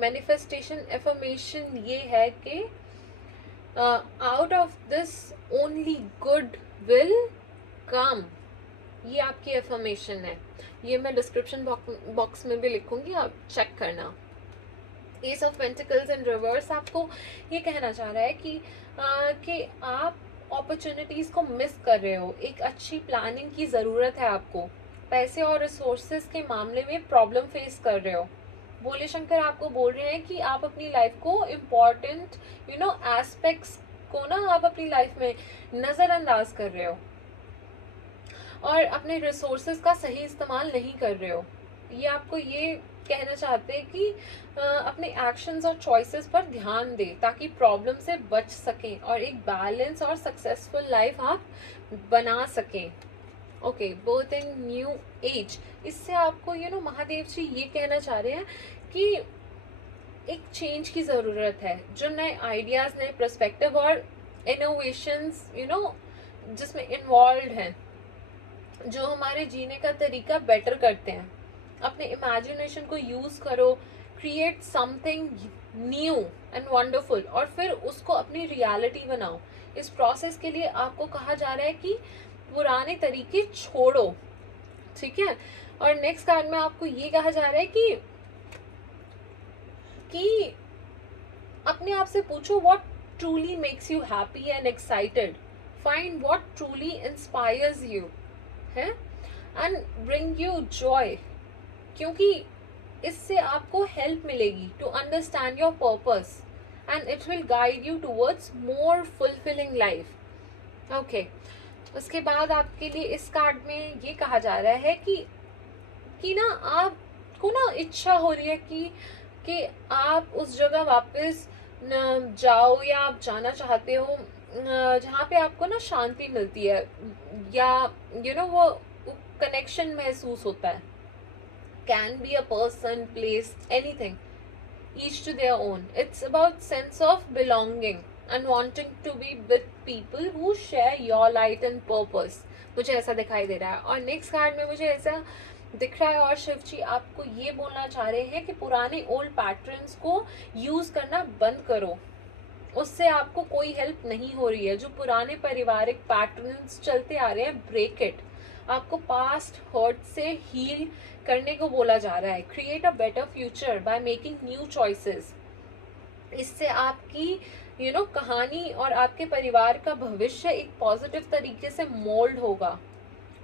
मैनिफेस्टेशन एफर्मेशन ये है कि out of this only good will come. ये आपकी एफर्मेशन है, ये मैं डिस्क्रिप्शन बॉक्स में भी लिखूंगी, आप चेक करना। S of pentacles in reverse आपको ये कहना चाह रहा है कि आप अपॉर्चुनिटीज़ को मिस कर रहे हो। एक अच्छी प्लानिंग की ज़रूरत है आपको। पैसे और रिसोर्सेज के मामले में प्रॉब्लम फेस कर रहे हो। भोले शंकर आपको बोल रहे हैं कि आप अपनी लाइफ को इम्पॉर्टेंट एस्पेक्ट्स को ना आप अपनी लाइफ में नज़रअंदाज कर रहे हो और अपने रिसोर्सेज का सही इस्तेमाल नहीं कर रहे हो। ये आपको ये कहना चाहते हैं कि अपने एक्शंस और चॉइसेस पर ध्यान दें ताकि प्रॉब्लम से बच सकें और एक बैलेंस और सक्सेसफुल लाइफ आप बना सकें। Okay, birth in new age, इससे आपको महादेव जी ये कहना चाह रहे हैं कि एक चेंज की ज़रूरत है। जो नए आइडियाज़, नए पर्सपेक्टिव और इनोवेशंस जिसमें इन्वॉल्व हैं, जो हमारे जीने का तरीका बेटर करते हैं। अपने इमेजिनेशन को यूज़ करो, create something new and wonderful और फिर उसको अपनी रियलिटी बनाओ। इस प्रोसेस के लिए आपको कहा जा रहा है कि पुराने तरीके छोड़ो, ठीक है। और नेक्स्ट कार्ड में आपको ये कहा जा रहा है कि अपने आप से पूछो what truly makes you happy and excited, find what truly inspires you है एंड ब्रिंग यू जॉय, क्योंकि इससे आपको हेल्प मिलेगी to understand your purpose and it will guide you towards more fulfilling life. Okay, उसके बाद आपके लिए इस कार्ड में ये कहा जा रहा है कि ना आपको ना इच्छा हो रही है कि आप उस जगह वापस जाओ या आप जाना चाहते हो जहाँ पे आपको ना शांति मिलती है या वो कनेक्शन महसूस होता है। Can be a person, place, anything, each to their own. It's about sense of belonging and wanting to be with people who share your light and purpose. मुझे ऐसा दिखाई दे रहा है। और नेक्स्ट कार्ड में मुझे ऐसा दिख रहा है और शिव जी आपको ये बोलना चाह रहे हैं कि पुराने ओल्ड पैटर्न्स को यूज़ करना बंद करो, उससे आपको कोई हेल्प नहीं हो रही है। जो पुराने पारिवारिक पैटर्न्स चलते आ रहे हैं, ब्रेक इट। आपको पास्ट हर्ट से हील करने को बोला जा रहा है। Create a better future by making new choices. इससे आपकी कहानी और आपके परिवार का भविष्य एक पॉजिटिव तरीके से मोल्ड होगा।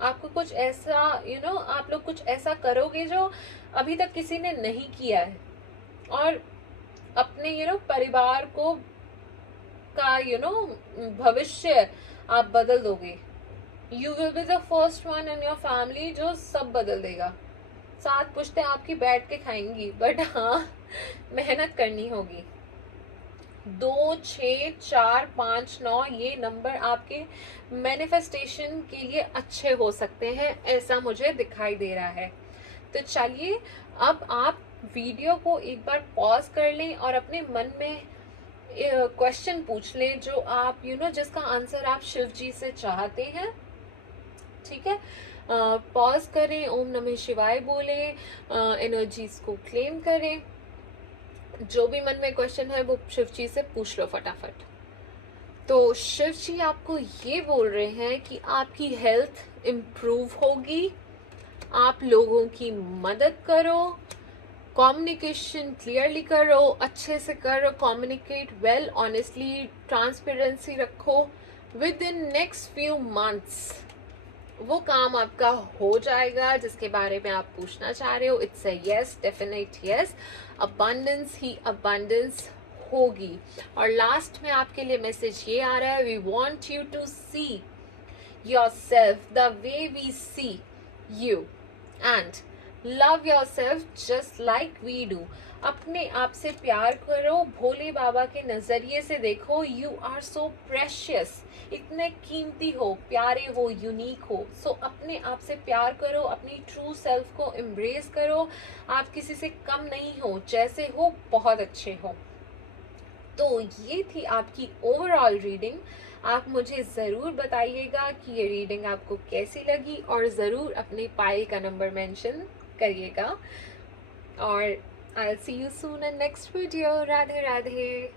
आपको कुछ ऐसा आप लोग कुछ ऐसा करोगे जो अभी तक किसी ने नहीं किया है और अपने परिवार को का भविष्य आप बदल दोगे। You will be the first one in your family जो सब बदल देगा। 7 पुश्तें आपकी बैठ के खाएंगी, बट हाँ मेहनत करनी होगी। 2, 6, 4, 5, 9 ये नंबर आपके मैनिफेस्टेशन के लिए अच्छे हो सकते हैं, ऐसा मुझे दिखाई दे रहा है। तो चलिए अब आप वीडियो को एक बार पॉज कर लें और अपने मन में क्वेश्चन पूछ लें जो आप जिसका आंसर आप शिव जी से चाहते हैं, ठीक है। पॉज करें, ओम नमः शिवाय बोलें, एनर्जीज को क्लेम करें। जो भी मन में क्वेश्चन है वो शिव जी से पूछ लो फटाफट। तो शिव जी आपको ये बोल रहे हैं कि आपकी हेल्थ इम्प्रूव होगी, आप लोगों की मदद करो, कम्युनिकेशन क्लियरली करो, अच्छे से करो, कम्युनिकेट वेल, ऑनेस्टली, ट्रांसपेरेंसी रखो। With in next few months वो काम आपका हो जाएगा जिसके बारे में आप पूछना चाह रहे हो। It's a yes, definite yes. Abundance he abundance होगी। और लास्ट में आपके लिए मैसेज ये आ रहा है, we want you to see yourself the way we see you and love yourself just like we do. अपने आप से प्यार करो, भोले बाबा के नजरिए से देखो। यू आर सो प्रेशियस, इतने कीमती हो, प्यारे हो, यूनिक हो। सो अपने आप से प्यार करो, अपनी ट्रू सेल्फ को एम्ब्रेस करो। आप किसी से कम नहीं हो, जैसे हो बहुत अच्छे हो। तो ये थी आपकी ओवरऑल रीडिंग। आप मुझे ज़रूर बताइएगा कि ये रीडिंग आपको कैसी लगी, और ज़रूर अपने पायल का नंबर मेंशन करिएगा। और आई will see you soon in next video. Radhe Radhe.